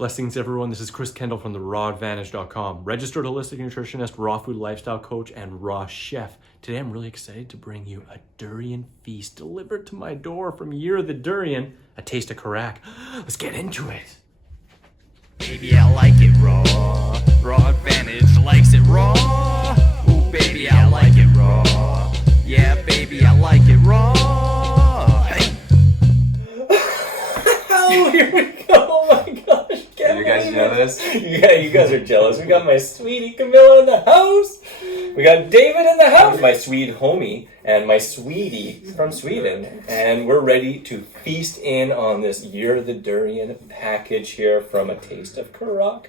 Blessings, everyone. This is Chris Kendall from the rawadvantage.com, registered holistic nutritionist, raw food lifestyle coach, and raw chef. Today, I'm really excited to bring you a durian feast delivered to my door from Year of the Durian, a taste of Karak. Let's get into it. Baby, I like it raw. Raw Advantage likes it raw. Ooh, baby, I like it raw. Yeah, baby, I like it raw. Hey. Oh, here we go. Oh my gosh. Are you guys jealous? Yeah, you guys are jealous. We got my Sweetie Kamilla in the house. We got David in the house. My sweet homie and my sweetie from Sweden. And we're ready to feast in on this Year of the Durian package here from A Taste of Karak.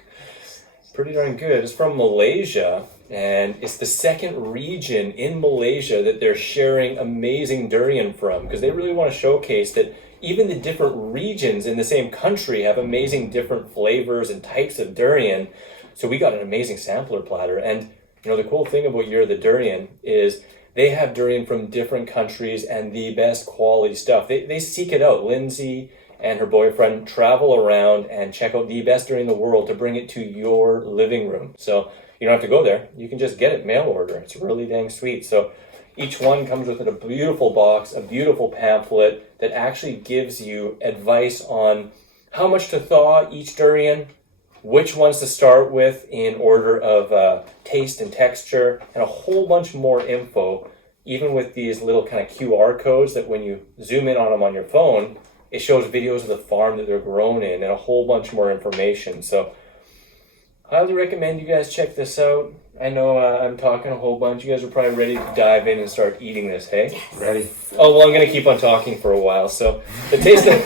Pretty darn good. It's from Malaysia. And it's the second region in Malaysia that they're sharing amazing durian from. Because they really want to showcase that even the different regions in the same country have amazing different flavors and types of durian. So we got an amazing sampler platter. And you know, the cool thing about Year of the Durian is they have durian from different countries and the best quality stuff. They seek it out. Lindsay and her boyfriend travel around and check out the best durian in the world to bring it to your living room. So you don't have to go there. You can just get it mail order. It's really dang sweet. So each one comes with a beautiful box, a beautiful pamphlet that actually gives you advice on how much to thaw each durian, which ones to start with in order of taste and texture, and a whole bunch more info, even with these little kind of QR codes that when you zoom in on them on your phone, it shows videos of the farm that they're grown in and a whole bunch more information. So highly recommend you guys check this out. I know I'm talking a whole bunch. You guys are probably ready to dive in and start eating this, hey? Yes. Ready. Oh, well, I'm going to keep on talking for a while. So the taste of...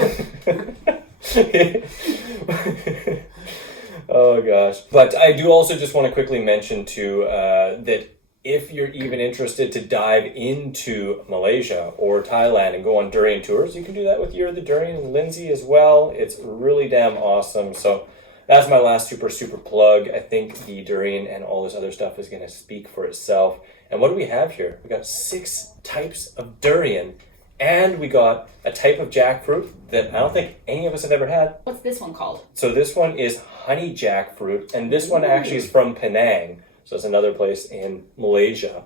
Oh, gosh. But I do also just want to quickly mention, too, that if you're even interested to dive into Malaysia or Thailand and go on durian tours, you can do that with Year of the Durian and Lindsay as well. It's really damn awesome. So that's my last super plug. I think the durian and all this other stuff is going to speak for itself. And what do we have here? We got 6 types of durian, and we got a type of jackfruit that I don't think any of us have ever had. What's this one called? So this one is honey jackfruit, and this one actually is from Penang. So it's another place in Malaysia.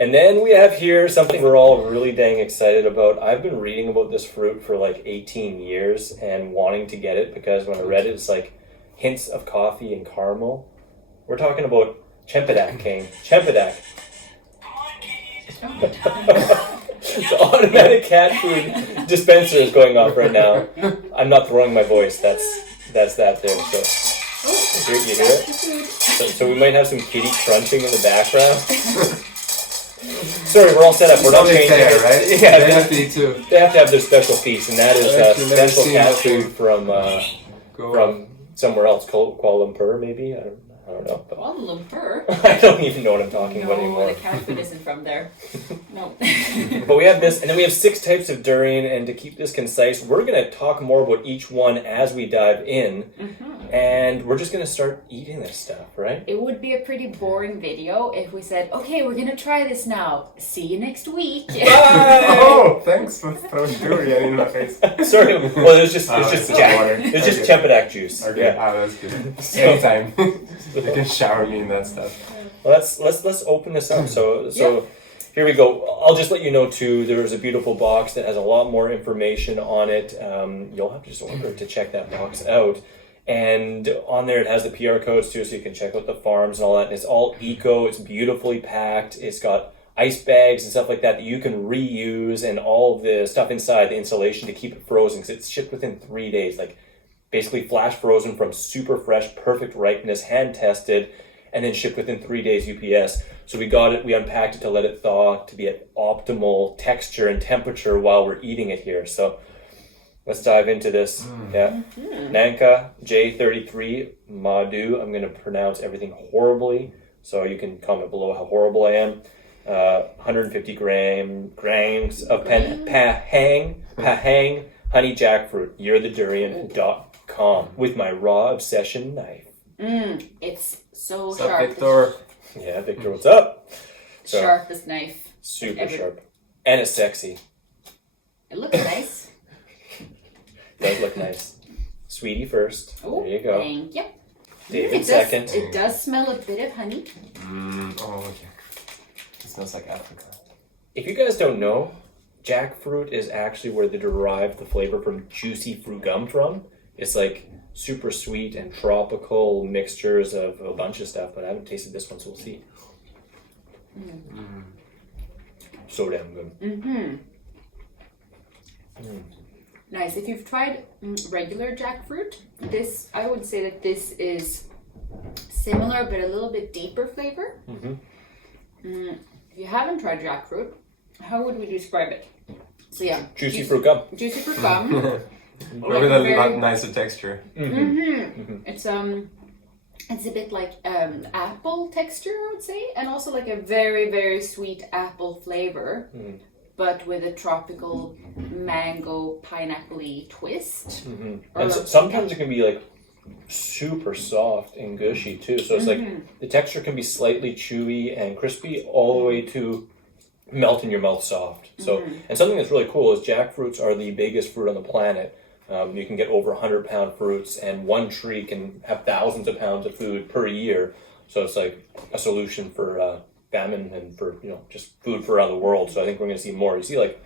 And then we have here something we're all really dang excited about. I've been reading about this fruit for like 18 years and wanting to get it because when I read it, it's like hints of coffee and caramel. We're talking about Chempidak, King. Chempidak. The automatic cat food dispenser is going off right now. I'm not throwing my voice. That's that there. So you hear it? So we might have some kitty crunching in the background. Sorry, we're all set up. We're not changing it, right? Yeah, they have to eat too. They have to have their special feast, and that is special cat food from somewhere else, Kuala Lumpur, maybe. I don't know. Kuala Lumpur? I don't even know what I'm talking about anymore. No, the cat food isn't from there. No. But we have this, and then we have 6 types of durian, and to keep this concise, we're going to talk more about each one as we dive in, and we're just going to start eating this stuff, right? It would be a pretty boring video if we said, okay, we're going to try this now. See you next week. Oh, thanks for throwing durian in my face. Sorry, well, it's just Chempidak juice. Okay, yeah. that's good. Anytime. You can shower me in that stuff. Well, let's open this up. So here we go. I'll just let you know too. There's a beautiful box that has a lot more information on it. You'll have to just order it to check that box out. And on there it has the PR codes too, so you can check out the farms and all that. And it's all eco. It's beautifully packed. It's got ice bags and stuff like that you can reuse, and all of the stuff inside the insulation to keep it frozen because it's shipped within 3 days. Like, basically flash frozen from super fresh, perfect ripeness, hand tested, and then shipped within 3 days UPS. So we got it, we unpacked it to let it thaw, to be at optimal texture and temperature while we're eating it here. So let's dive into this. Yeah. Nangka J33 Madu. I'm going to pronounce everything horribly, so you can comment below how horrible I am. 150 grams of Pahang honey jackfruit, yearofthedurian.com with my raw obsession knife. It's so What's sharp. Up, Victor? Yeah, Victor, what's up? So, Sharpest knife. Super sharp. And it's sexy. It looks nice. It does look nice. Sweetie first. Oh, There you go. thank you. David It second. does smell a bit of honey. Oh, okay. It smells like Africa. If you guys don't know, jackfruit is actually where they derive the flavor from juicy fruit gum from. It's like super sweet and tropical mixtures of a bunch of stuff, but I haven't tasted this one, so we'll see. So damn good. Mm-hmm. Nice. If you've tried regular jackfruit, I would say that this is similar but a little bit deeper flavor. If you haven't tried jackfruit, how would we describe it? So yeah, Juicy fruit gum. Juicy fruit gum. But with a lot nicer texture. It's a bit like apple texture, I would say, and also like a very, very sweet apple flavor, but with a tropical mango pineapple-y twist. And sometimes it can be like super soft and gushy too. So it's like the texture can be slightly chewy and crispy all the way to melt in your mouth soft. So and something that's really cool is jackfruits are the biggest fruit on the planet. You can get over 100-pound fruits, and one tree can have thousands of pounds of food per year. So it's like a solution for famine and for just food for around the world. So I think we're going to see more. You see, like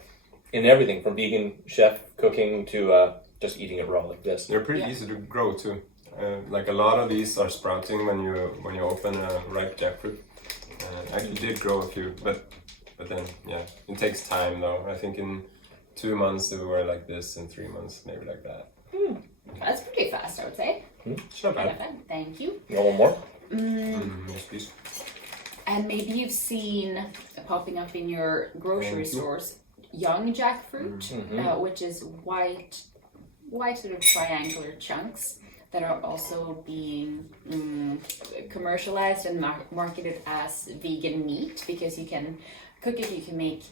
in everything from vegan chef cooking to just eating it raw like this. They're pretty easy to grow too. Like a lot of these are sprouting when you open a ripe jackfruit. I actually did grow a few, but then it takes time though. I think in 2 months they were like this, in 3 months maybe like that. That's pretty fast, I would say. It's not bad. Thank you. You want one more? Yes, please. And maybe you've seen popping up in your grocery stores young jackfruit, which is white sort of triangular chunks that are also being commercialized and marketed as vegan meat, because you can cook it, you can make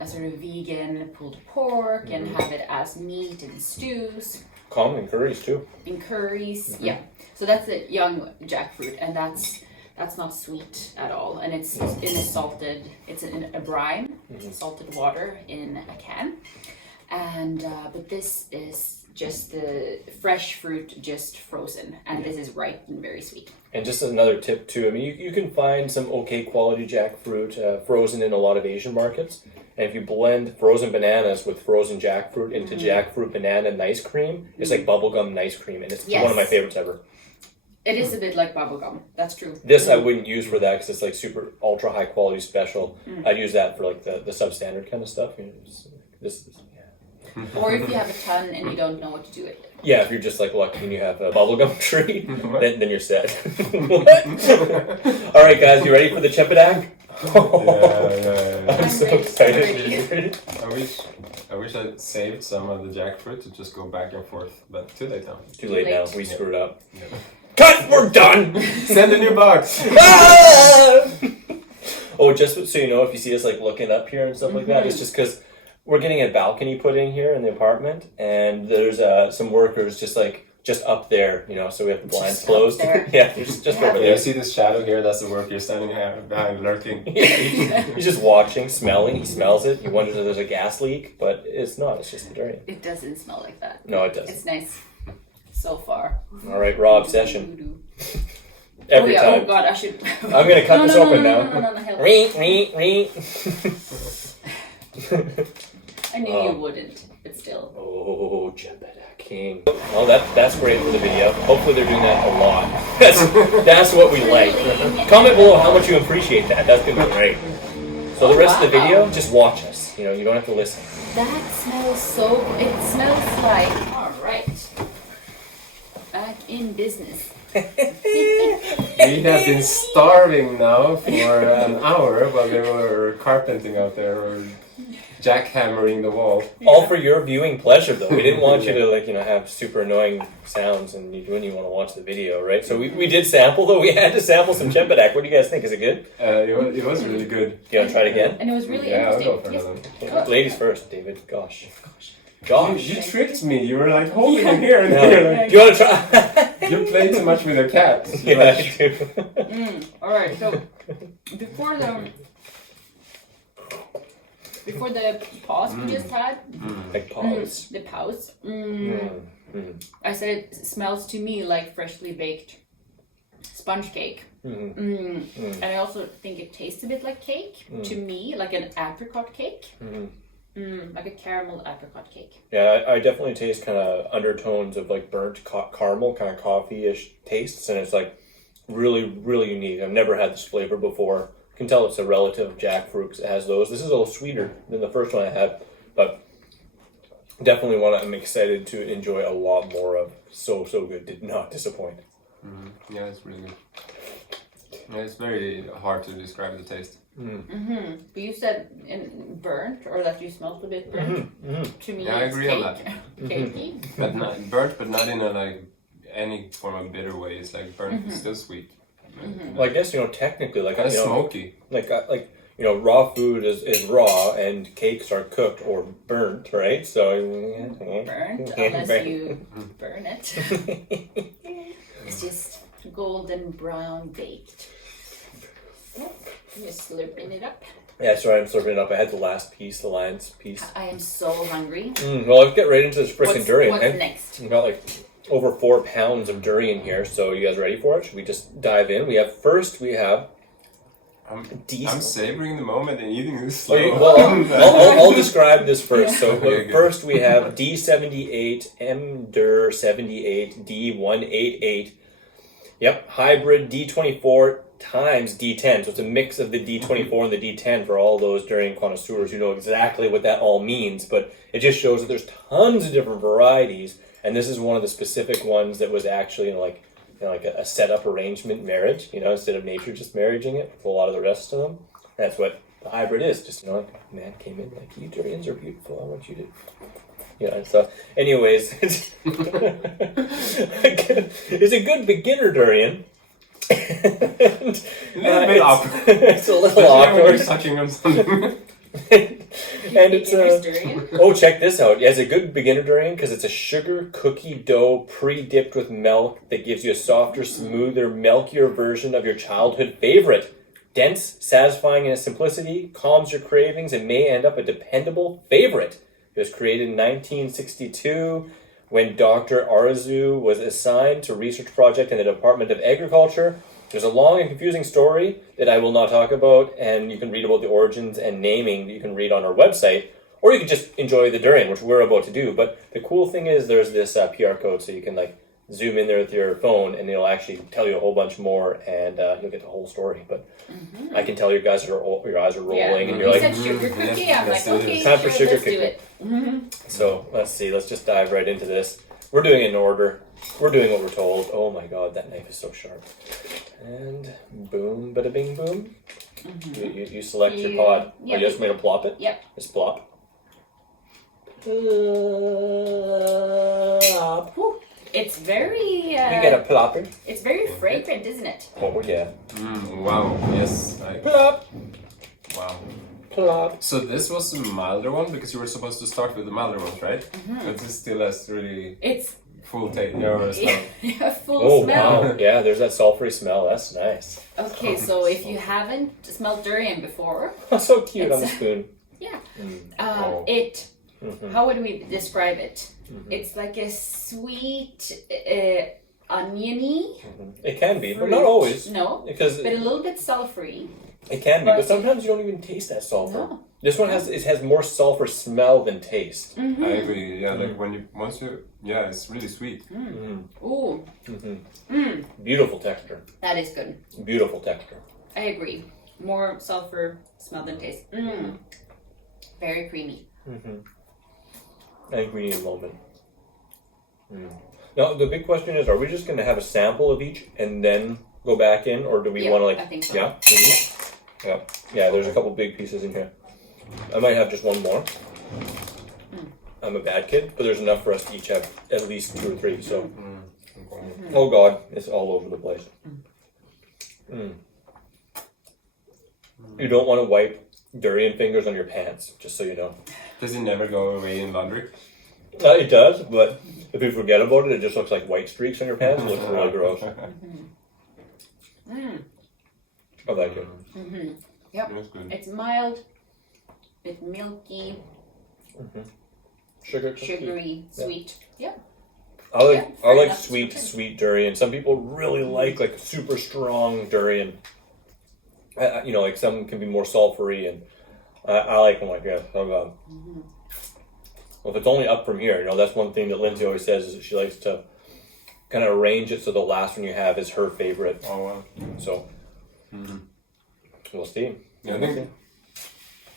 a sort of vegan pulled pork and have it as meat in stews. Common in curries too. In curries, yeah. So that's a young jackfruit, and that's not sweet at all, and it's in a brine, salted water in a can, and but this is just the fresh fruit, just frozen, and this is ripe and very sweet. And just another tip too, I mean, you can find some okay quality jackfruit frozen in a lot of Asian markets. And if you blend frozen bananas with frozen jackfruit into jackfruit banana nice cream, it's like bubblegum nice cream, and it's one of my favorites ever. It is a bit like bubblegum, that's true. This I wouldn't use for that because it's like super ultra high quality special. I'd use that for like the substandard kind of stuff. Or if you have a ton and you don't know what to do with it. Yeah, if you're just like lucky and you have a bubblegum tree, then you're set. What? All right, guys, you ready for the Chempidak? Yeah. I'm so ready. excited. I wish I'd saved some of the jackfruit to just go back and forth, but too late now. Too late now. We screwed up. Yeah. Cut! We're done! Send a new box! Ah! Oh, just so you know, if you see us like looking up here and stuff like that, it's just because we're getting a balcony put in here in the apartment, and there's some workers just up there, so we have the blinds closed. Yeah, just over You there. see this shadow here? That's the worker standing behind lurking. He's just watching, smelling. He smells it. He wonders if there's a gas leak, but it's not. It's just the durian. It doesn't smell like that. No, it doesn't. It's nice so far. All right, raw obsession. Every time. Oh god, I should. I'm gonna cut this open now. No, help. I knew you wouldn't, but still. Oh, Chempidak King. Well, that's great for the video. Hopefully they're doing that a lot. That's what we like. Comment below how much you appreciate that. That's gonna be great. So the rest of the video, just watch us. You don't have to listen. That smells so. It smells like. All right. Back in business. We have been starving now for an hour while we were carpenting out there or jackhammering the wall. All for your viewing pleasure, though. We didn't want you to have super annoying sounds and you want to watch the video, right? So we did sample, though. We had to sample some Chempidak. What do you guys think? Is it good? It was really good. Do you want to try it again? And it was really Yeah, I'll interesting. go for another one. Yeah, ladies first, David. Gosh. You tricked me. You were like holding him here, and then you're like, Do you want to try? you played too much with your cat. Yeah, I do. All right. So before before the pause we just had. Like pause. The pause. I said it smells to me like freshly baked sponge cake. And I also think it tastes a bit like cake to me, like an apricot cake. Like a caramel apricot cake. Yeah, I definitely taste kind of undertones of like burnt caramel, kind of coffee-ish tastes, and it's like really, really unique. I've never had this flavor before. You can tell it's a relative of jackfruit 'cause it has those. This is a little sweeter than the first one I had, but definitely one I'm excited to enjoy a lot more of. So good. Did not disappoint. Yeah, it's really good. Yeah, it's very hard to describe the taste. But you said burnt, or that you smelled a bit burnt. To me, Yeah, I it's agree on that. Cakey. But not burnt, but not in a like any form of bitter way. It's like burnt, it's still sweet. Well, I guess technically, like Kind of you know, smoky. like raw food is raw, and cakes are cooked or burnt, right? So Burnt, unless you burn it. It's just golden brown baked. Just slurping it up. Yeah, sorry, I'm slurping it up. I had the last piece, the lion's piece. I am so hungry. Well, let's get right into this frickin' durian. What's next? We've got like over 4 pounds of durian here, so you guys ready for it? Should we just dive in? We have I'm savoring the moment and eating this slow. Okay, well, I'll describe this first. So Okay, first we have D78, MDUR 78, D188. Yep, hybrid D24 times D10. So it's a mix of the D24 and the D10 for all those durian connoisseurs who know exactly what that all means. But it just shows that there's tons of different varieties, and this is one of the specific ones that was actually like a set-up arrangement marriage, instead of nature just marrying it with a lot of the rest of them. That's what the hybrid is. Just, like a man came in like, you Durians are beautiful, I want you to... So anyways, it's a good beginner durian. It's a little awkward. Touching on something. And it's durian. Oh, check this out. Yeah, it's a good beginner durian because it's a sugar cookie dough pre-dipped with milk that gives you a softer, smoother, milkier version of your childhood favorite. Dense, satisfying in its simplicity, calms your cravings, and may end up a dependable favorite. It was created in 1962 when Dr. Arzu was assigned to a research project in the Department of Agriculture. There's a long and confusing story that I will not talk about, and you can read about the origins and naming that you can read on our website, or you can just enjoy the durian, which we're about to do. But the cool thing is there's this PR code, so you can zoom in there with your phone, and it'll actually tell you a whole bunch more, and you'll get the whole story. But I can tell your eyes are rolling, and you're like, said sugar cookie. I'm like, okay, time for sugar let's cookie. do it. So let's see. Let's just dive right into this. We're doing it in order. We're doing what we're told. Oh my god, that knife is so sharp. And boom, bada bing, boom. You select your pot. Yeah. Oh, you just made a plop it? Yep. Just plop. It's very. You get a plopper. It's very fragrant, isn't it? Oh yeah. Wow. Yes. Plop. Wow. Plop. So this was the milder one because you were supposed to start with the milder ones, right? But this still has really It's full taste. a full Oh smell. wow. Yeah, there's that sulfury smell. That's nice. Okay, so if you haven't smelled durian before, Oh, so cute on the spoon. yeah, Oh. how would we describe it? It's like a sweet, oniony. It can be, but fruit. not always. No, Because but a little bit sulfury. it can be, but but- sometimes you don't even taste that sulfur. No. This one has more sulfur smell than taste. I agree. Yeah, like it's really sweet. Ooh, Beautiful texture. that is good. Beautiful texture. I agree. More sulfur smell than taste. Very creamy. I think we need a moment. Now, the big question is, are we just going to have a sample of each and then go back in, or do we Yeah, want to I think so. Yeah? Yeah, there's a couple big pieces in here. I might have just one more. I'm a bad kid, but there's enough for us to each have at least 2 or 3, so. Oh god, it's all over the place. You don't want to wipe durian fingers on your pants, just so you know. Does it never go away in laundry? It does, but if you forget about it, it just looks like white streaks on your pants. It looks really gross. I like it. Yep. That's good. It's mild. bit milky, Sugary, sweet. Yeah. I like Yeah, fair enough. sweet durian. Some people really like super strong durian. Like some can be more sulfury, and I like them like that. So, well, if it's only up from here, that's one thing that Lindsay always says is that she likes to kind of arrange it so the last one you have is her favorite. Oh wow. So we'll see. Yeah, I think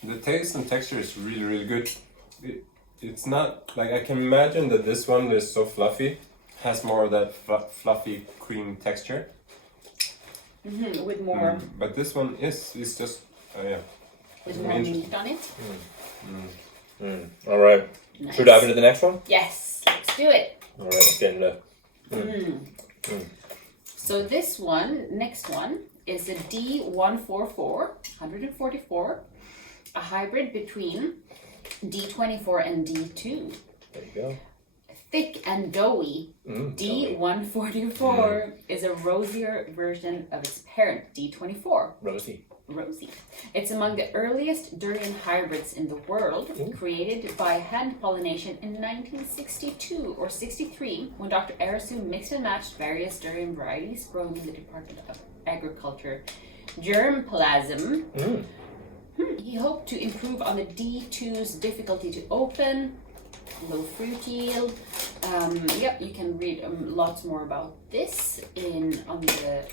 the taste and texture is really, really good. It's not like, I can imagine that this one is so fluffy, has more of that fluffy cream texture. With more But this one is just with more meat on it. All right. Nice. Should we dive into the next one? Yes, let's do it. All right, let's get into So this one, next one, is a D144, 144, a hybrid between D24 and D2. There you go. Thick and doughy, D144 is a rosier version of its parent, D24. Rosie. Rosy. It's among the earliest durian hybrids in the world, created by hand pollination in 1962 or 63, when Dr. Arisu mixed and matched various durian varieties grown in the Department of Agriculture germplasm. He hoped to improve on the D2's difficulty to open, low fruit yield. You can read lots more about this on the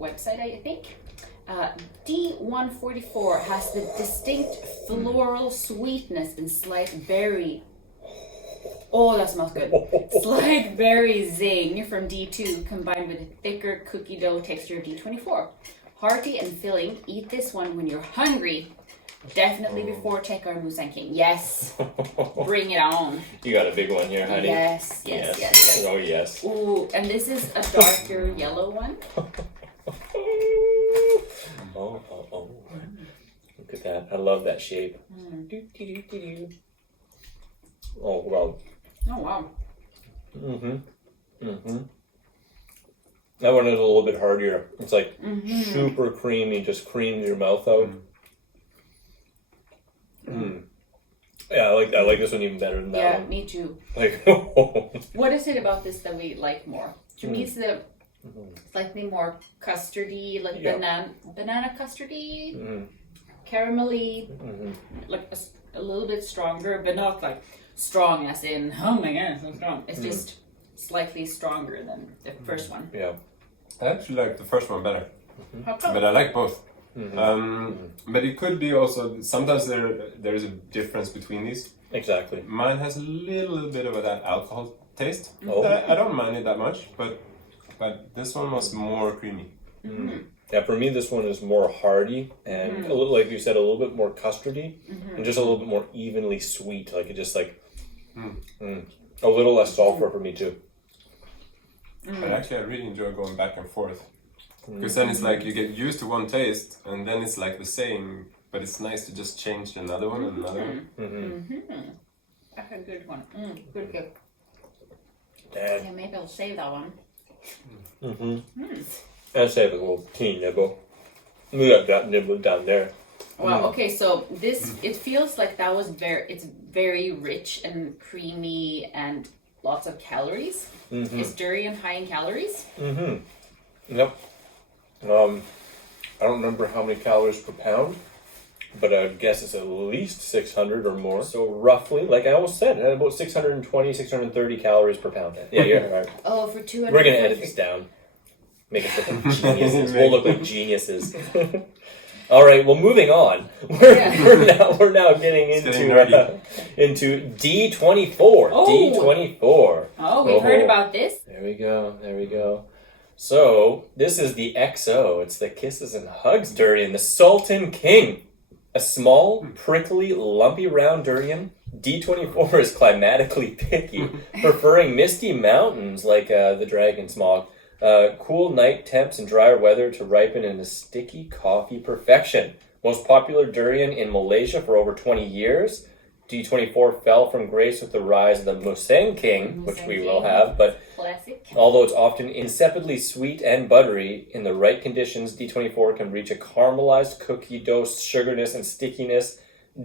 website, I think. D144 has the distinct floral sweetness and slight berry. Oh, that smells good. Slight berry zing from D2 combined with a thicker cookie dough texture of D24. Hearty and filling, eat this one when you're hungry. Definitely before Tekka or Musang King. Yes. Bring it on. You got a big one here, honey. Yes. Oh, yes. Ooh, and this is a darker yellow one. Oh. Look at that. I love that shape. Oh, wow. Oh, wow. That one is a little bit hardier. It's like super creamy, just creams your mouth out. Yeah, I like this one even better than that one. Yeah, me too. Like, What is it about this that we like more? To me, it's the slightly more custardy, like banana custardy, caramelly, like a little bit stronger, but not like strong as in, oh my god, it's so strong. It's just slightly stronger than the first one. yeah. I actually like the first one better, How come? but I like both. But it could be also, sometimes there is a difference between these. Exactly. Mine has a little bit of that alcohol taste. Oh. I don't mind it that much, but this one was more creamy. Yeah, for me, this one is more hearty and a little, like you said, a little bit more custardy and just a little bit more evenly sweet. Like it just like a little less sulfur for me too. But actually, I really enjoy going back and forth. Because then it's like you get used to one taste, and then it's like the same, but it's nice to just change to another one and another one. That's a good one. Good. Dad. Yeah, maybe I'll save that one. I'd say a little teeny nibble. We got that nibble down there. Wow. Okay, so this it feels like that was it's very rich and creamy and lots of calories. Is durian high in calories? Yep. I don't remember how many calories per pound, but I would guess it's at least 600 or more. So roughly, like I almost said, about 620, 630 calories per pound. Yeah, you're right. Oh, for 200. We're gonna edit this down. Make us look like geniuses. We'll look like geniuses. All right. Well, moving on. We're now getting into D24. Oh. D24. Oh, we've heard about this. There we go. So this is the XO. It's the Kisses and Hugs durian, the Sultan King. A small, prickly, lumpy round durian. D24 is climatically picky, preferring misty mountains like the dragon smog. Cool night temps and drier weather to ripen in a sticky coffee perfection. Most popular durian in Malaysia for over 20 years. D24 fell from grace with the rise of the Musang King, which we will have, but classic. Although it's often insipidly sweet and buttery, in the right conditions, D24 can reach a caramelized cookie dough sugarness and stickiness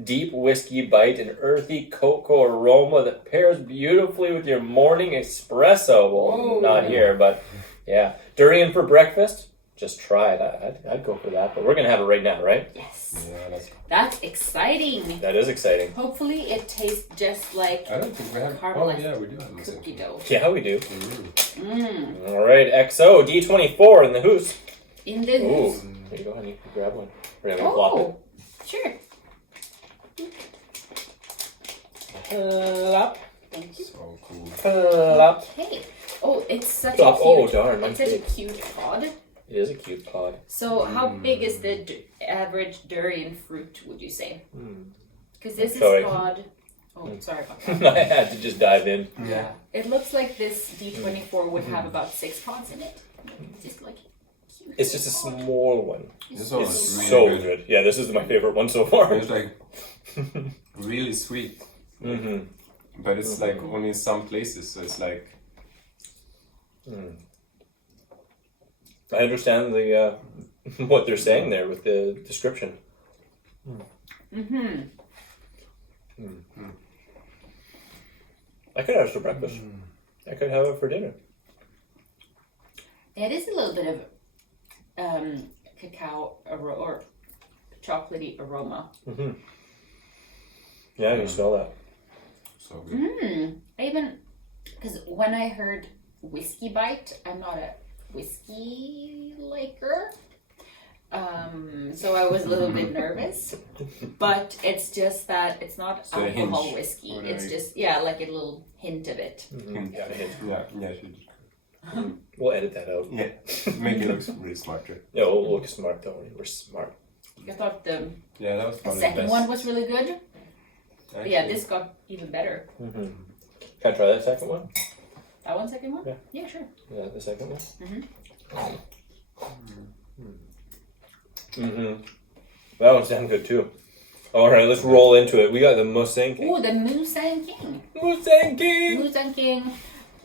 deep whiskey bite, an earthy cocoa aroma that pairs beautifully with your morning espresso. Well, Whoa. not here, but yeah. Durian for breakfast? Just try it. I'd go for that, but we're going to have it right now, right? Yes. Yeah, That's exciting. That is exciting. Hopefully it tastes just like I don't think we have. Caramelized Oh yeah, we do have Musang. cookie dough. Yeah, we do. Mm. All right, XO, D24 in the hoose. In the Ooh, here you go, honey. Grab one. We're going to flop it. Oh, sure. Plop, Thank you. So cool. plop. Okay. Oh, it's such Plop. a cute. Oh, darn, It's mine's such a big. cute pod. It is a cute pod. So, how big is the average durian fruit? Would you say? Because this Sorry. is pod. Oh, sorry about that. I had to just dive in. Yeah. It looks like this D24 would have about 6 pods in it. It's just like cute. It's just a small one. This one It's is really so good. good. Yeah, this is my favorite one so far. It's like really sweet, but it's like only in some places. So it's like I understand the what they're saying there with the description. I could have it for breakfast. I could have it for dinner. It is a little bit of cacao or chocolatey aroma. Yeah, you smell that. so good. I even, because when I heard whiskey bite, I'm not a whiskey liker. So I was a little bit nervous, but it's just that it's not So a alcohol hinge, whiskey. or It's like- just, yeah, like a little hint of it. Yeah, it is. Yeah, We'll edit that out. yeah. Make it look really smarter. Yeah, we'll look smart, don't we? We're smart. I thought the Yeah, that was probably the second best. one was really good. But yeah, Actually. this got even better. Can I try that second one? That one, second one? Yeah. Yeah, sure. Yeah, the second one? That one sounds good too. Alright, let's roll into it. We got the Musang King. Oh, the Musang King. Musang King! Musang King.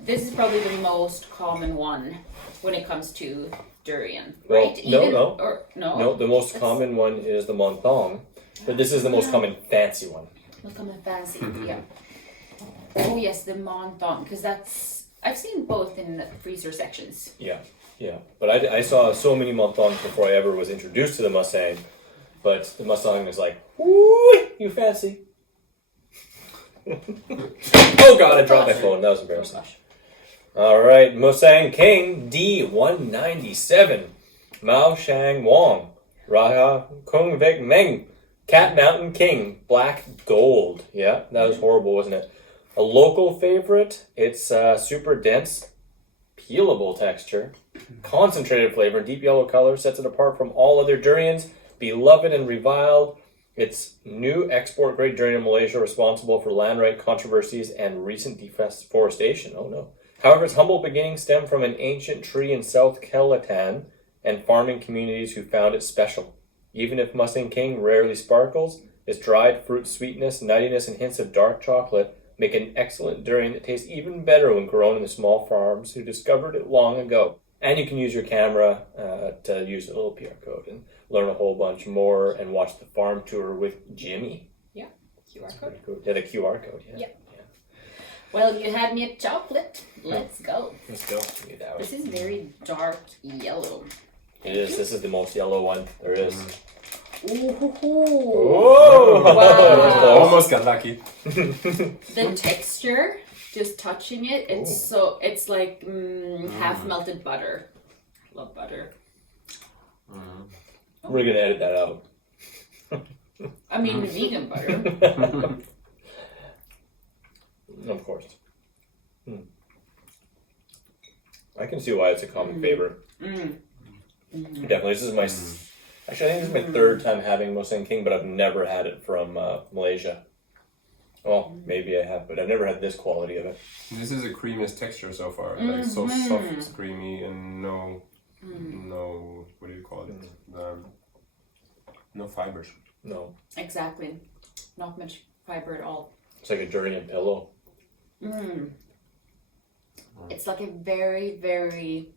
This is probably the most common one when it comes to durian, Well, right? no. Or, no? No, the most common one is the Montong, but this is the most common fancy one. Most common fancy, yeah. Oh yes, the Montong, because I've seen both in the freezer sections. Yeah. But I saw so many Montongs before I ever was introduced to the Musang, but the Musang is like, ooh, you fancy. Oh god, I dropped my phone. That was embarrassing. Alright, Musang King D197. Mao Shang Wong. Raha Kung Vic Meng. Cat Mountain King. Black Gold. Yeah, that was horrible, wasn't it? A local favorite. It's super dense, peelable texture, concentrated flavor, and deep yellow color sets it apart from all other durians. Beloved and reviled. It's new export grade durian in Malaysia, responsible for land right controversies and recent deforestation. Oh no. However, its humble beginnings stem from an ancient tree in South Kelantan and farming communities who found it special. Even if Musang King rarely sparkles, its dried fruit sweetness, nuttiness, and hints of dark chocolate make an excellent durian that tastes even better when grown in the small farms who discovered it long ago. And you can use your camera to use the little PR code and learn a whole bunch more and watch the farm tour with Jimmy. Yeah, QR code. Cool. Yeah, the QR code. Yeah. Well, you had me at chocolate. Let's go. Let's go. Give me that one. This is very dark yellow. It is. This is the most yellow one there is. Ooh. Oh! Wow. Almost got lucky. The texture, just touching it, it's like half melted butter. Love butter. We're gonna edit that out. I mean, vegan butter. Of course. I can see why it's a common favorite. Definitely. This is my. Actually, I think this is my third time having Musang King, but I've never had it from Malaysia. Well, maybe I have, but I've never had this quality of it. This is the creamiest texture so far. Like so soft, creamy, and no, what do you call it? No fibers. No. Exactly. Not much fiber at all. It's like a durian pillow. It's like a very, very,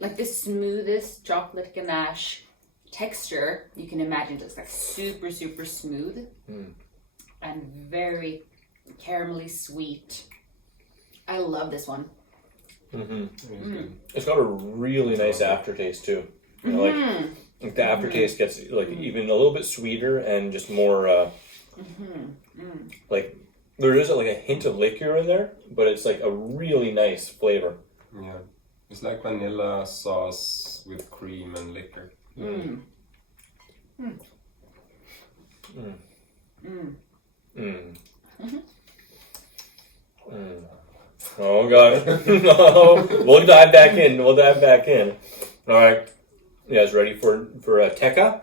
like the smoothest chocolate ganache texture, you can imagine it's like super, super smooth and very caramelly sweet. I love this one. It's got a really nice aftertaste too. You know, like the aftertaste gets like even a little bit sweeter and just more like there is like a hint of liquor in there, but it's like a really nice flavor. Yeah, it's like vanilla sauce with cream and liquor. Oh god. No. We'll dive back in. All right. You guys ready for Tekka?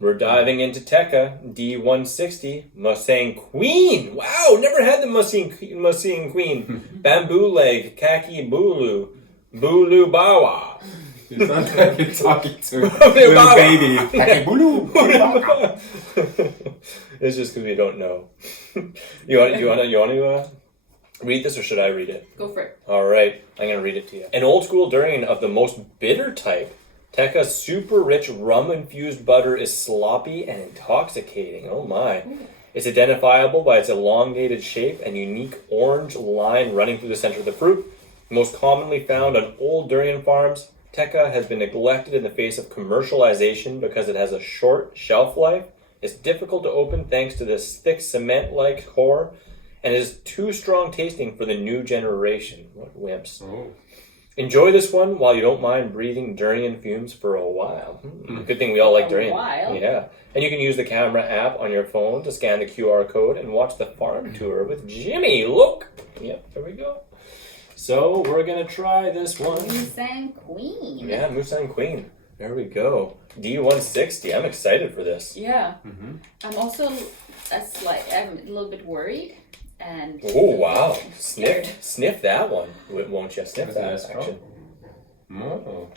We're diving into Tekka D160 Musang Queen. Wow, never had the Musang Queen. Bamboo leg, kaki bulu, bulu bawa. It's not like you're talking to little baby. It's just because we don't know. You want to read this, or should I read it? Go for it. All right, I'm going to read it to you. An old school durian of the most bitter type, Tekka's super rich rum-infused butter is sloppy and intoxicating. Oh my. It's identifiable by its elongated shape and unique orange line running through the center of the fruit. Most commonly found on old durian farms, Tekka has been neglected in the face of commercialization because it has a short shelf life, it's difficult to open thanks to this thick cement-like core, and it is too strong tasting for the new generation. What wimps. Oh. Enjoy this one while you don't mind breathing durian fumes for a while. Good thing we all like durian. A while? Yeah. And you can use the camera app on your phone to scan the QR code and watch the farm tour with Jimmy. Look! Yep, there we go. So we're going to try this one. Musang Queen. Yeah, Musang Queen. There we go. D160. I'm excited for this. Yeah. I'm also I'm a little bit worried. And Oh, wow. scared. Sniff that one, won't you? Sniff Is that, it action. No.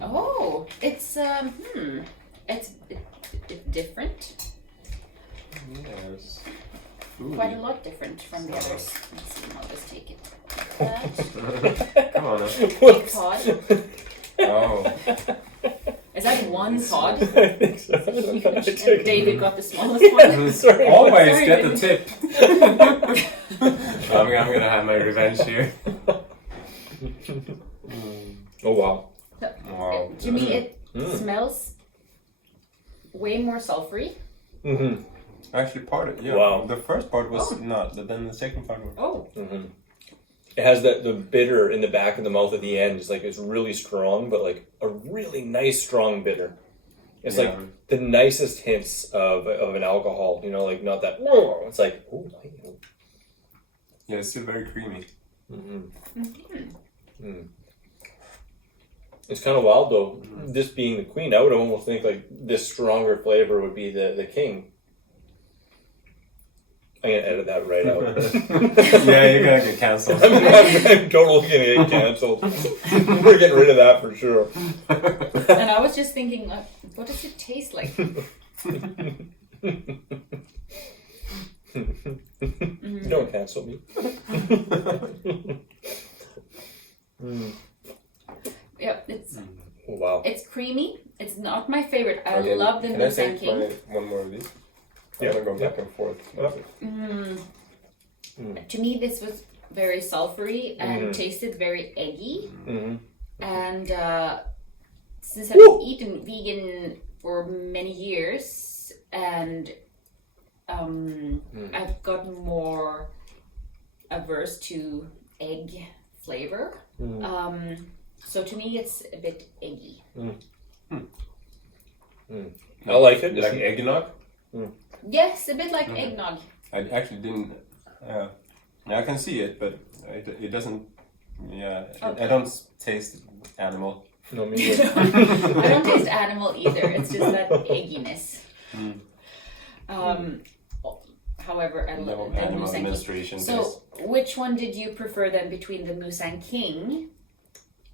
Oh, it's it's different. Yes. Quite a lot different from the others. Let's see, I'll just take it. Come on. Big pod. Oh. Is that one pod? I think so. And David got the smallest one. Sorry. Always Sorry, get the David. tip. I'm gonna have my revenge here. Oh, wow. Wow. To me, it smells way more sulfury. Actually, part of Wow. The first part was not, but then the second part was. Oh. It has the bitter in the back of the mouth at the end. It's really strong, but like a really nice strong bitter. It's like the nicest hints of an alcohol. You know, like not that. It's like Yeah, it's still very creamy. It's kind of wild though. This being the queen, I would almost think like this stronger flavor would be the king. I'm gonna edit that right out. Yeah, you're gonna get cancelled. I'm totally gonna get canceled. We're getting rid of that for sure. And I was just thinking, what does it taste like? Don't cancel me. Yep, it's Wow. it's creamy. It's not my favorite. I Okay, love the Can I Musang take King. one more of these? Yeah, I'm gonna go yeah. back and forth. To me, this was very sulfury and tasted very eggy. And since I've eaten vegan for many years, and I've gotten more averse to egg flavor. So to me, it's a bit eggy. I like it. Like eggnog? Yes, a bit like eggnog. I actually didn't. Yeah, I can see it, but it doesn't. Yeah, I don't taste animal. No, me neither. I don't taste animal either. It's just that egginess. However, I No love the animal Musang King. administration So, taste. which one did you prefer then between the Musang King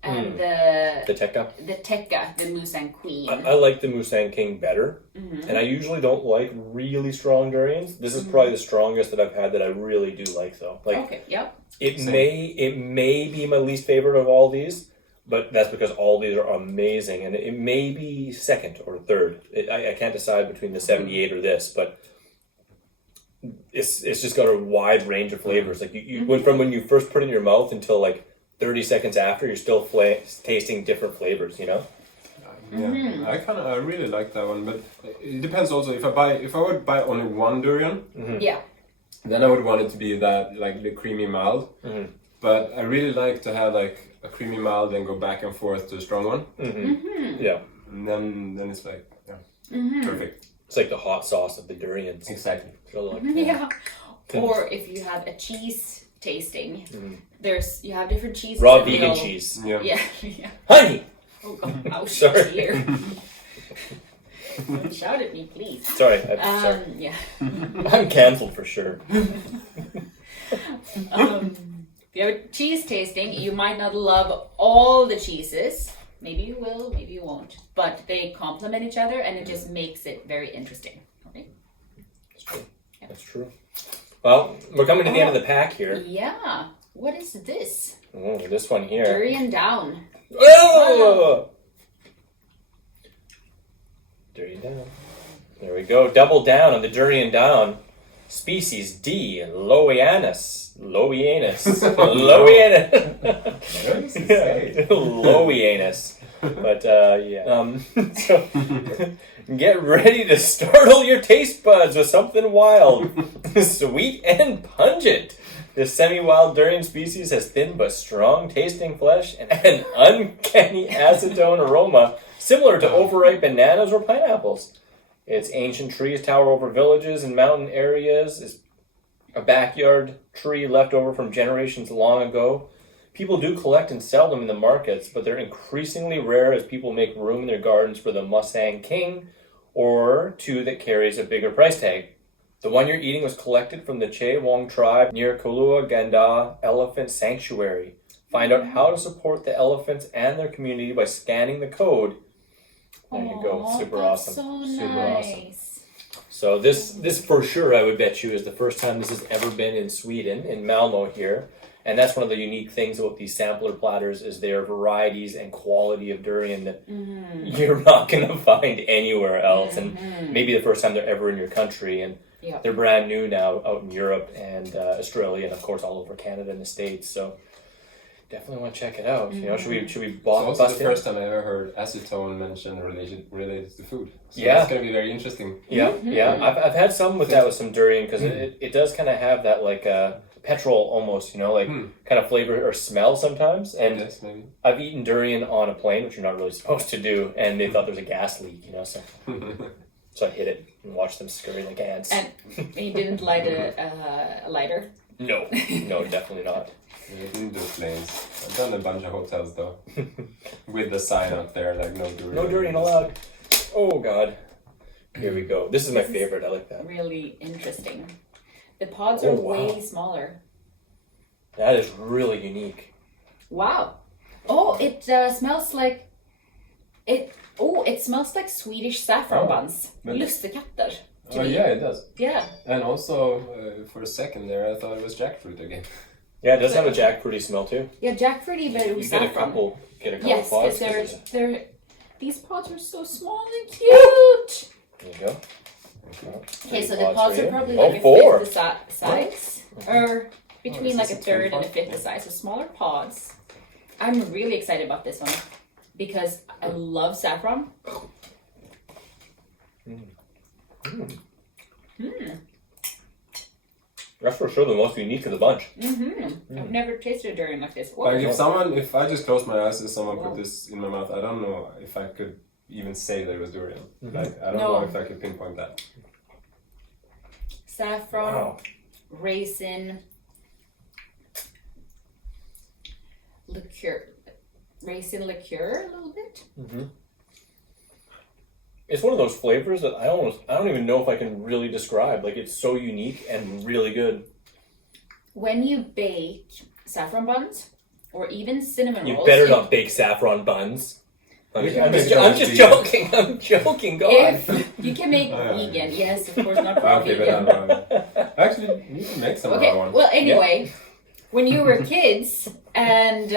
and the Tekka. Tekka, the Musang Queen? I like the Musang King better, and I usually don't like really strong durians. This is probably the strongest that I've had that I really do like, though. Like Okay, yep. it may be my least favorite of all these, but that's because all these are amazing, and it may be second or third. I can't decide between the 78 or this, but it's just got a wide range of flavors. Like you went from when you first put it in your mouth until like 30 seconds after, you're still tasting different flavors, you know? Yeah, I really like that one, but it depends also. If I would buy only one durian, Yeah. then I would want it to be that like the creamy mild. But I really like to have like a creamy mild and go back and forth to a strong one. Yeah. And then it's like perfect. It's like the hot sauce of the durians. Exactly. So like, Yeah. Or if you have a cheese tasting, you have different cheeses. raw that vegan will- cheese. Yeah. Yeah. Yeah. Honey! Oh God! Ouch! Sorry. Dear. Don't shout at me, please. Sorry. I'm sorry. Yeah. I'm cancelled for sure. If you have a cheese tasting, you might not love all the cheeses. Maybe you will, maybe you won't. But they complement each other, and it just makes it very interesting. Okay. That's true. That's true. Well, we're coming to the end of the pack here. Yeah. What is this? Oh, this one here. Durian down. Oh! Durian down. There we go. Double down on the durian down. Species D, Lowianus. Lowianus. Lowianus. But, yeah. So, get ready to startle your taste buds with something wild. Sweet and pungent. This semi-wild durian species has thin but strong tasting flesh and an uncanny acetone aroma similar to overripe bananas or pineapples. Its ancient trees tower over villages and mountain areas. Is a backyard tree left over from generations long ago. People do collect and sell them in the markets, but they're increasingly rare as people make room in their gardens for the Musang King or two that carries a bigger price tag. The one you're eating was collected from the Che Wong tribe near Kulua Ganda Elephant Sanctuary. Find out how to support the elephants and their community by scanning the code. There you go. Aw, Super that's awesome. So Super nice. awesome. So this for sure, I would bet you, is the first time this has ever been in Sweden, in Malmo here. And that's one of the unique things about these sampler platters is their varieties and quality of durian that you're not going to find anywhere else. And maybe the first time they're ever in your country. And they're brand new now out in Europe and Australia and, of course, all over Canada and the States. So definitely want to check it out. You know, should we It's bust also the in? first time I ever heard acetone mentioned related to food. So Yeah. it's going to be very interesting. Yeah, yeah. I've had some with that with some durian because it does kind of have that like petrol almost, you know, like kind of flavor or smell sometimes. And Yes, maybe. I've eaten durian on a plane, which you're not really supposed to do, and they thought there was a gas leak, you know, so I hit it and watched them scurry like ants. And you didn't light a lighter? No, definitely not. Yeah, I didn't do planes. I've done a bunch of hotels though. With the sign out there like no durian. No durian allowed. Oh God. Here we go. This is my favorite. I like that. Really interesting. The pods are way smaller. That is really unique. Wow. Oh, it smells like it. Oh, it smells like Swedish saffron buns. but- Lustekatter. Oh yeah, it does. Yeah. And also, for a second there, I thought it was jackfruit again. Yeah, it does have a jackfruity smell too. Yeah, jackfruity, but You with get a saffron. couple Yes, pods. because these pods are so small and cute. There you go. Okay, so Three the pods for are you. probably Oh, like a four. fifth the size, or between is like this a a third and a pod? fifth the size. So smaller pods. I'm really excited about this one because I love saffron. That's for sure the most unique of the bunch. I've never tasted a durian like this. Like Whoa. if I just close my eyes and someone put this in my mouth, I don't know if I could even say that it was durian. Like I don't know if I could pinpoint that. Saffron, Wow. raisin, liqueur, raisin liqueur a little bit. It's one of those flavors that I don't even know if I can really describe. Like it's so unique and really good. When you bake saffron buns or even cinnamon You rolls, better not bake saffron buns. I'm We can make just those joking. I'm joking. Go on. If you can make vegan, yes, of course, not for Okay, vegan. but actually, you can make some Okay, raw one. well, anyway, when you were kids, and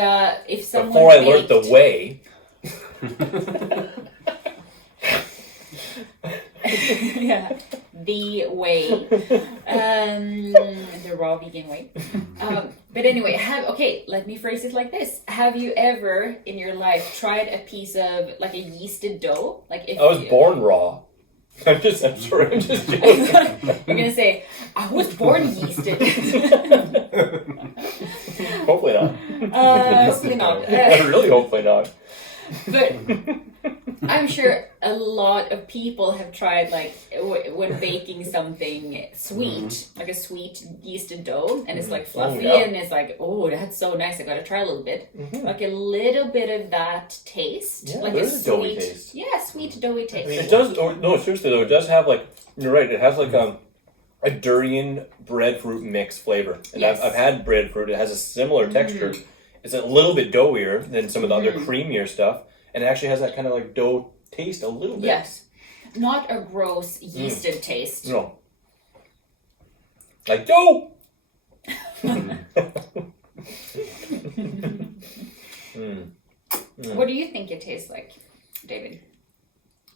if someone Before I learned the baked- way. yeah, the way, the raw vegan way. But anyway, let me phrase it like this: have you ever in your life tried a piece of like a yeasted dough? Like if I was born raw. I'm sorry, I'm just joking. I'm gonna say I was born yeasted. Hopefully not. Hopefully not. Really, hopefully not. But I'm sure a lot of people have tried, like, when baking something sweet, like a sweet yeasted dough, and it's like fluffy, yeah. and it's like, oh, that's so nice, I gotta try a little bit. Like a little bit of that taste. Yeah, like there's a doughy taste. Yeah, sweet doughy taste. It does, no, seriously though, it does have like, you're right, it has like a durian breadfruit mix flavor. And Yes. I've had breadfruit, it has a similar texture. It's a little bit doughier than some of the other creamier stuff, and it actually has that kind of like dough taste a little bit. Yes. Not a gross yeasted taste. No. Like dough! What do you think it tastes like, David?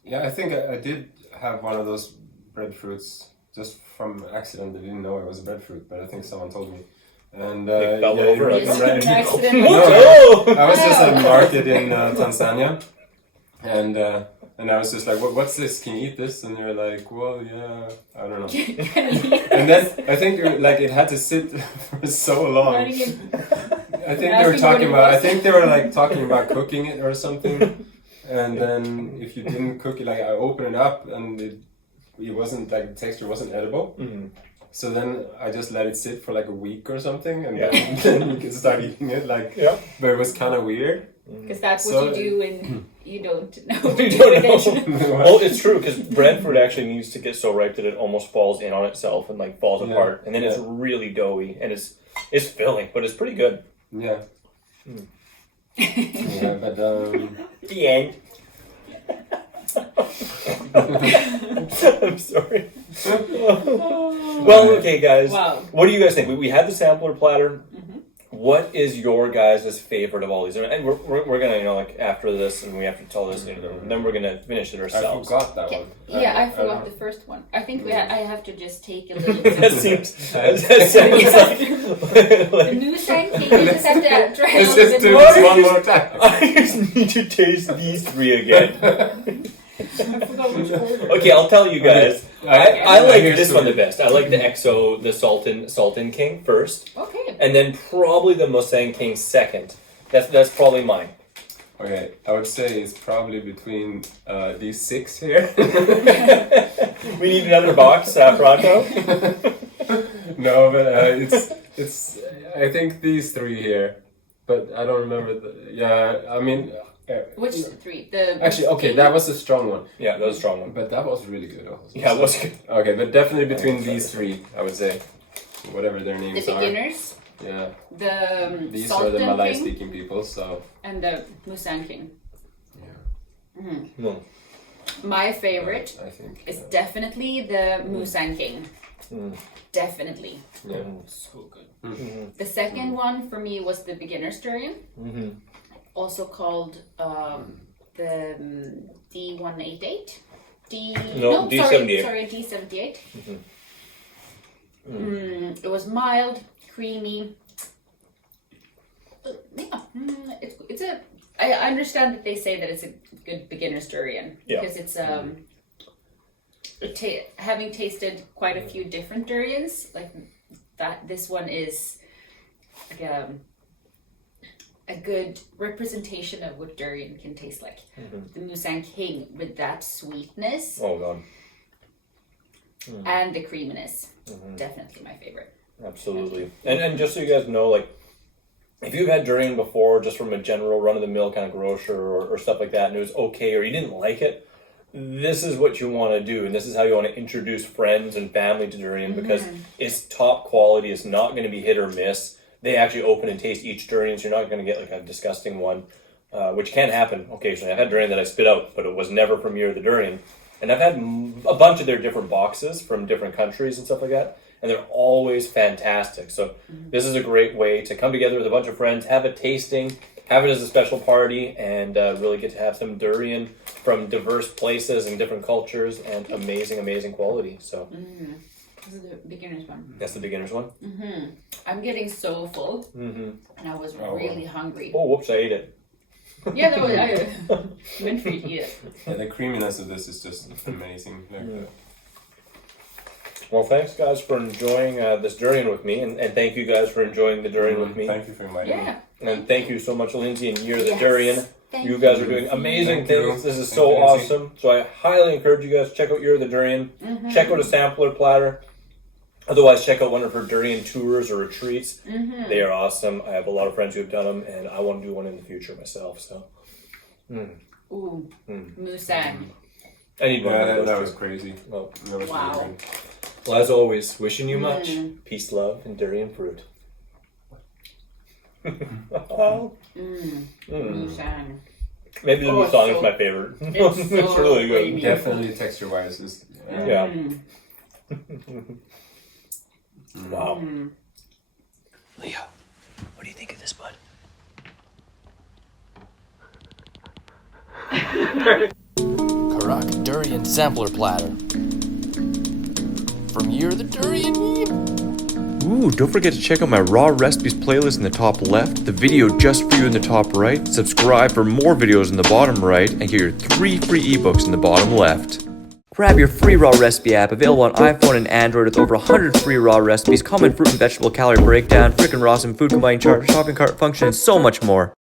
Yeah, I think I did have one of those breadfruits just from accident. I didn't know it was breadfruit, but I think someone told me. And It fell yeah, over. you're Yes, right. an accident. Oh! I was just at a market in Tanzania, and I was just like, "What's this? Can you eat this?" And they're like, "Well, yeah, I don't know." And then I think like it had to sit for so long. I think they were talking about. I think they were like talking about cooking it or something. And then if you didn't cook it, like I opened it up and it wasn't like the texture wasn't edible. So then I just let it sit for like a week or something, and then you can start eating it. Like, but it was kind of weird. Because that's what you do when you don't know. You don't know. Well, it's true, because breadfruit actually needs to get so ripe that it almost falls in on itself and like falls apart, and then it's really doughy and it's filling, but it's pretty good. Yeah. Yeah, but The end. I'm sorry. Well, okay, guys. Wow. What do you guys think? We had the sampler platter. What is your guys' favorite of all these? And we're gonna, like after this, and we have to tell this, and then we're gonna finish it I ourselves. forgot that one. Yeah, I forgot don't the first one. I think I have to just take a little that bit. seems like The Musang cake, you just have to try a Let's little just bit do more. this one more time. I just need to taste these three again. I forgot which order. Okay, I'll tell you guys. Okay. I like Here's this one the the- best. I like the XO, the Sultan King first, Okay. and then probably the Musang King second. That's probably mine. Okay, I would say it's probably between these 6 here. We need another box, Pronto. No, but it's. I think these 3 here, but I don't remember. I mean. Which three? The Actually, okay, that was a strong one. Yeah, that was a strong one. But that was really good also. Yeah, it was good. Okay, but definitely between these 3, I would say. Whatever their the names are. beginners, Yeah. the These are the Sultan Malay King, speaking people, so. and the Musang King. No. My favorite I think. is definitely the Musang King. Definitely. Yeah. So good. The second one for me was the beginner's durian, also called the D188. D78. Sorry, D78. It was mild, creamy. It's a. I understand that they say that it's a good beginner's durian because it's having tasted quite a few different durians, like that. This one is like a good representation of what durian can taste like. The Musang King with that sweetness Oh god. and the creaminess, definitely my favorite. Absolutely. And just so you guys know, like, if you've had durian before, just from a general run-of-the-mill kind of grocer or stuff like that, and it was okay, or you didn't like it, this is what you want to do, and this is how you want to introduce friends and family to durian, because it's top quality. It's not going to be hit or miss. They actually open and taste each durian, so you're not going to get like a disgusting one, which can happen occasionally. I've had durian that I spit out, but it was never from Year of the Durian. And I've had a bunch of their different boxes from different countries and stuff like that. and they're always fantastic. So this is a great way to come together with a bunch of friends, have a tasting, have it as a special party, and really get to have some durian from diverse places and different cultures and amazing quality. So This is the beginner's one. that's the beginner's one. I'm getting so full, and I was really hungry. Oh, whoops! I ate it. Yeah, that was I meant for you to eat it. Yeah, the creaminess of this is just amazing. Like, Well, thanks guys for enjoying this durian with me, and thank you guys for enjoying the durian with me. Thank you for inviting me. Yeah. And thank you so much, Lindsay and You're the Yes. Durian. Thank You guys are doing amazing Thank you. things. This is Thank so you, Lindsay. awesome. So I highly encourage you guys to check out You're the Durian. Check out a sampler platter. Otherwise, check out one of her durian tours or retreats. They are awesome. I have a lot of friends who have done them, and I want to do one in the future myself. So Ooh, Musang. I need one Yeah, of those that too. was crazy. Well, That was Wow. really good. well, as always, wishing you much peace, love, and durian fruit. Musang. Maybe the Oh, Musang so- is my favorite. It's It's so really good. creamy. Definitely texture-wise, is Yeah. Wow. Leo, what do you think of this, bud? Karak Durian Sampler Platter. From You're the Durian. Ooh, don't forget to check out my raw recipes playlist in the top left, the video just for you in the top right, subscribe for more videos in the bottom right, and get your 3 free ebooks in the bottom left. Grab your free raw recipe app, available on iPhone and Android, with over 100 free raw recipes, common fruit and vegetable calorie breakdown, frickin' raw, some food combining chart, shopping cart function, and so much more.